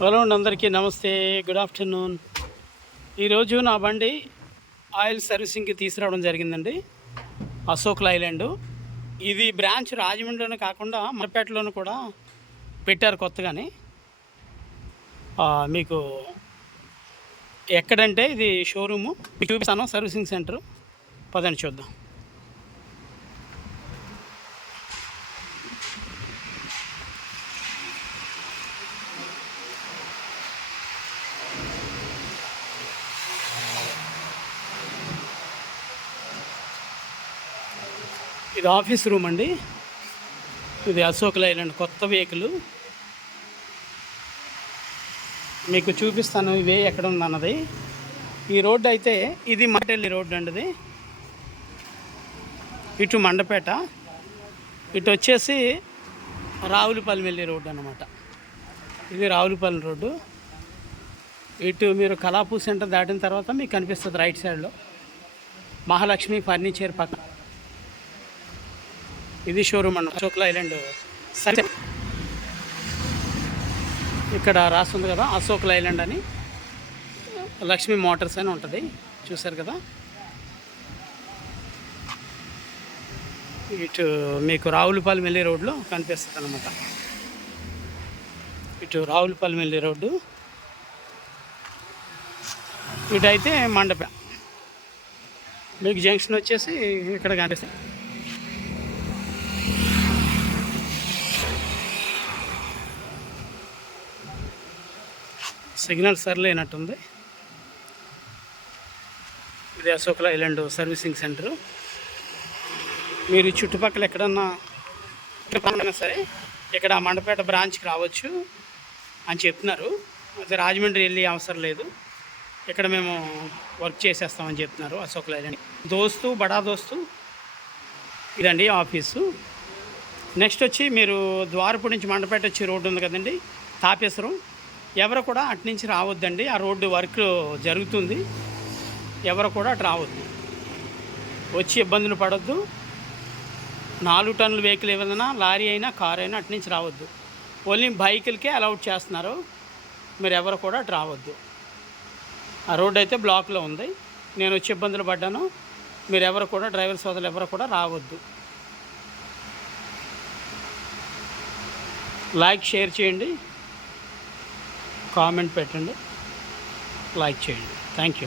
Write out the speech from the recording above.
Hello అండి, అందరికీ నమస్తే, గుడ్ ఆఫ్టర్నూన్. ఈరోజు నా బండి ఆయిల్ సర్వీసింగ్కి తీసుకురావడం జరిగిందండి. అశోక్ లైలాండ్. ఇది బ్రాంచ్ రాజమండ్రిలోనే కాకుండా మరపేటలోనూ కూడా పెట్టారు కొత్తగానే. మీకు ఎక్కడంటే ఇది షోరూము మీకు చూపిస్తాను, సర్వీసింగ్ సెంటరు. పదండి చూద్దాం. ఇది ఆఫీస్ రూమ్ అండి. ఇది అశోక్ లైలాండ్ కొత్త వెహికల్. మీకు చూపిస్తాను ఇవే ఎక్కడ ఉందన్నది. ఈ రోడ్డు అయితే ఇది మండపల్లి రోడ్డు అండి. ఇది ఇటు మండపేట, ఇటు వచ్చేసి రావులపల్లి వెళ్ళే రోడ్డు అన్నమాట. ఇది రావులపల్లి రోడ్డు. ఇటు మీరు కళాపూర్ సెంటర్ దాటిన తర్వాత మీకు కనిపిస్తుంది రైట్ సైడ్లో మహాలక్ష్మి ఫర్నిచర్ పక్కన. ఇది షోరూమ్ అన్న అశోక్ లైలాండ్. సరే, ఇక్కడ రాస్తుంది కదా అశోక్ లైలాండ్ అని, లక్ష్మీ మోటార్స్ అని ఉంటుంది, చూసారు కదా. ఇటు మీకు రావులపల్లి వెళ్ళే రోడ్లో కనిపిస్తుంది అన్నమాట. ఇటు రావులపల్లి వెళ్ళే రోడ్డు, ఇటు అయితే మండప. మీకు జంక్షన్ వచ్చేసి ఇక్కడ కనిపిస్తుంది. సిగ్నల్ సరిలేనట్టుంది. ఇది అశోక్ లైలాండ్ సర్వీసింగ్ సెంటరు. మీరు చుట్టుపక్కల ఎక్కడన్నా సరే ఇక్కడ మండపేట బ్రాంచ్కి రావచ్చు అని చెప్తున్నారు. అది రాజమండ్రి వెళ్ళే అవసరం లేదు, ఇక్కడ మేము వర్క్ చేసేస్తామని చెప్తున్నారు అశోక్ లైలాండ్. దోస్తు బడా దోస్తు ఇదండి ఆఫీసు. నెక్స్ట్ వచ్చి మీరు ద్వారపూడి నుంచి మండపేట వచ్చి రోడ్డు ఉంది కదండి, తాపేశ్వరం. ఎవరు కూడా అటు నుంచి రావద్దండి, ఆ రోడ్డు వర్క్ జరుగుతుంది. ఎవరు కూడా అటు రావద్దు, వచ్చి ఇబ్బందులు పడొద్దు. 4 టన్నుల వెహికల్ ఏదైనా లారీ అయినా కార్ అయినా అటు నుంచి రావద్దు. ఓన్లీ బైకులకే అలౌట్ చేస్తున్నారు, మీరు ఎవరు కూడా అటు రావద్దు. ఆ రోడ్డు అయితే బ్లాక్లో ఉంది, నేను వచ్చి ఇబ్బందులు పడ్డాను. మీరు ఎవరు కూడా డ్రైవర్ సోదరులు ఎవరు కూడా రావద్దు. లైక్ షేర్ చేయండి, కామెంట్ పెట్టండి, లైక్ చేయండి. Thank you.